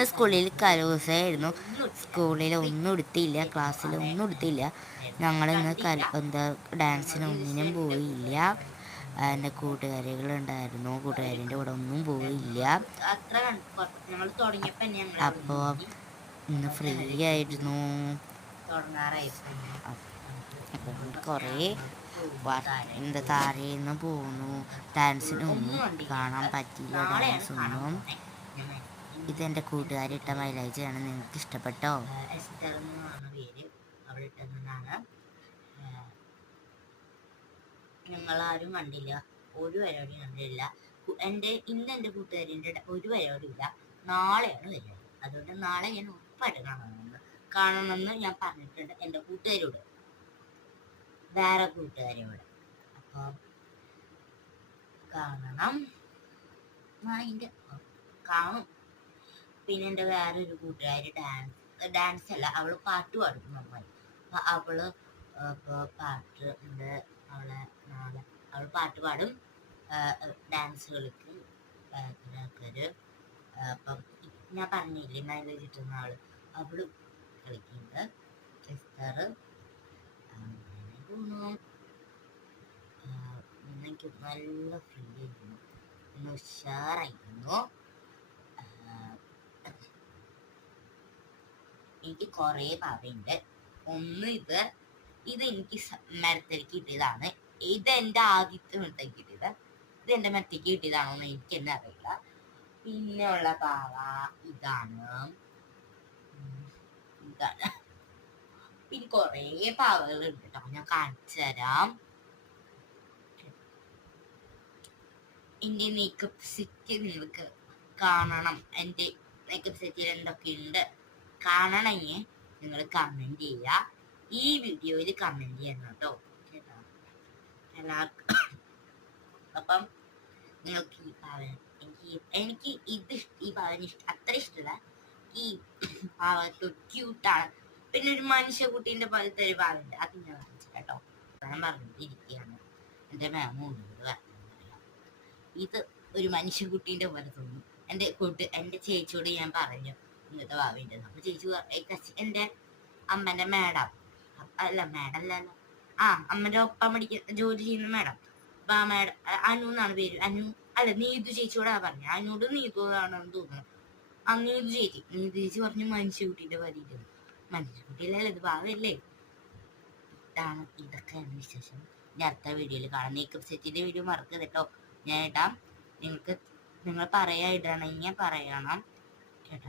ഇന്ന് സ്കൂളിൽ കലോത്സവമായിരുന്നു. സ്കൂളിൽ ഒന്നും എടുത്തില്ല, ക്ലാസ്സിൽ ഒന്നും എടുത്തില്ല. ഞങ്ങൾ ഇന്ന് ഡാൻസിനൊന്നിനും പോയില്ല. എൻ്റെ കൂട്ടുകാരികളുണ്ടായിരുന്നു, കൂട്ടുകാരിൻ്റെ കൂടെ ഒന്നും പോയില്ല. അപ്പോൾ ഇന്ന് ഫ്രീ ആയിരുന്നു. കുറേ താഴേന്ന് പോന്നു. ഡാൻസിനൊന്നും കാണാൻ പറ്റിയില്ല. ഡാൻസൊന്നും ഇതെൻ്റെ കൂട്ടുകാരിട്ട മൈലേജാണ്. നിങ്ങൾക്ക് ഇഷ്ടപ്പെട്ടോ? എസ്റ്റർ എന്നാണ് പേര്, അവിടെ ഇട്ടതാണ്. ഞങ്ങളാരും കണ്ടില്ല, ഒരു പരിപാടി കണ്ടില്ല. ഇന്ന് എൻ്റെ കൂട്ടുകാരിൻ്റെ ഒരു പരിപാടിയില്ല, നാളെയാണ് പരിപാടി. അതുകൊണ്ട് നാളെ ഞാൻ ഉറപ്പായിട്ട് കാണണമെന്ന് ഞാൻ പറഞ്ഞിട്ടുണ്ട് എൻ്റെ കൂട്ടുകാരോട്, വേറെ കൂട്ടുകാരോട്. അപ്പോൾ കാണണം, കാണും. പിന്നെ എൻ്റെ വേറൊരു കൂട്ടുകാരി ഡാൻസ് അല്ല, അവള് പാട്ട് പാടും നന്നായി. അപ്പം അവള് പാട്ട് ഉണ്ട്, അവൾ പാട്ട് പാടും, ഡാൻസ് കളിക്കും ആൾക്കാര്. അപ്പം ഞാൻ പറഞ്ഞില്ലേ മൈലേജ് കിട്ടുന്ന അവള് കളിക്കുന്നുണ്ട്. എസ്തർ എനിക്ക് നല്ല ഫ്രീ ആയിരുന്നു, ഒന്ന് ഉഷാറായിരുന്നു. എനിക്ക് കുറേ പാവയുണ്ട്. ഒന്ന് ഇത് എനിക്ക് മരത്തേക്ക് കിട്ടിയതാണ്. ഇത് എൻ്റെ ആദ്യത്തെ മരത്തേക്ക് കിട്ടിയത്. ഇത് എൻ്റെ മരത്തേക്ക് കിട്ടിയതാണോ എന്ന് എനിക്ക് തന്നെ അറിയില്ല. പിന്നെ ഉള്ള പാവ ഇതാണ്. പിന്നെ കുറേ പാവകൾ ഉണ്ട് കേട്ടോ, ഞാൻ കാണിച്ചു തരാം. എൻ്റെ മേക്കപ്പ് സെറ്റ് നിങ്ങൾക്ക് കാണണം. എൻ്റെ മേക്കപ്പ് സെറ്റിൽ എന്തൊക്കെയുണ്ട് കാണണമെങ്കിൽ നിങ്ങൾ കമൻറ്റ് ചെയ്യുക. ഈ വീഡിയോയിൽ കമൻറ്റ് ചെയ്യണം കേട്ടോ, എല്ലാവർക്കും. അപ്പം നിങ്ങൾക്ക് ഈ പാവൻ എനിക്ക് ഈ പാവന് അത്ര ഇഷ്ടമല്ല. ഈ പാവത്ത് ക്യൂട്ടാണ്. പിന്നെ ഒരു മനുഷ്യക്കുട്ടീൻ്റെ പോലത്തെ ഒരു പാവുണ്ട്, അത് ഞാൻ കാണിച്ചു കേട്ടോ. ഞാൻ പറഞ്ഞിട്ടിരിക്കുകയാണ്, എൻ്റെ മാമോട് ഇത് ഒരു മനുഷ്യക്കുട്ടീൻ്റെ പോലെ തോന്നും. എൻ്റെ ചേച്ചിയോട് ഞാൻ പറഞ്ഞു ഇങ്ങനത്തെ ഭാവിൻ്റെ. അപ്പോൾ ചേച്ചി എൻ്റെ അമ്മൻ്റെ മേഡം അല്ല അമ്മൻ്റെ ഒപ്പം ജോലി ചെയ്യുന്ന മേഡം. അപ്പം ആ മേഡം അനു എന്നാണ് പേര്. അല്ല നീതു ചേച്ചിയോടാ പറഞ്ഞു. അനുട് നീതു ആണെന്ന് തോന്നുന്നു. നീതു ചേച്ചി പറഞ്ഞു മനുഷ്യക്കുട്ടീൻ്റെ പതിയിട്ട്. മനുഷ്യക്കുട്ടിയിലല്ലേ, ഇത് ഭാവല്ലേ. ഇതൊക്കെയാണ് വിശേഷം. ഞാൻ അടുത്ത വീഡിയോയിൽ കാണാം. മേക്കപ്പ് സെറ്റിൻ്റെ വീഡിയോ മറക്കരുത് കേട്ടോ, ഞാൻ ഇടാം. നിങ്ങൾ ഇടണമെങ്കിൽ പറയണം.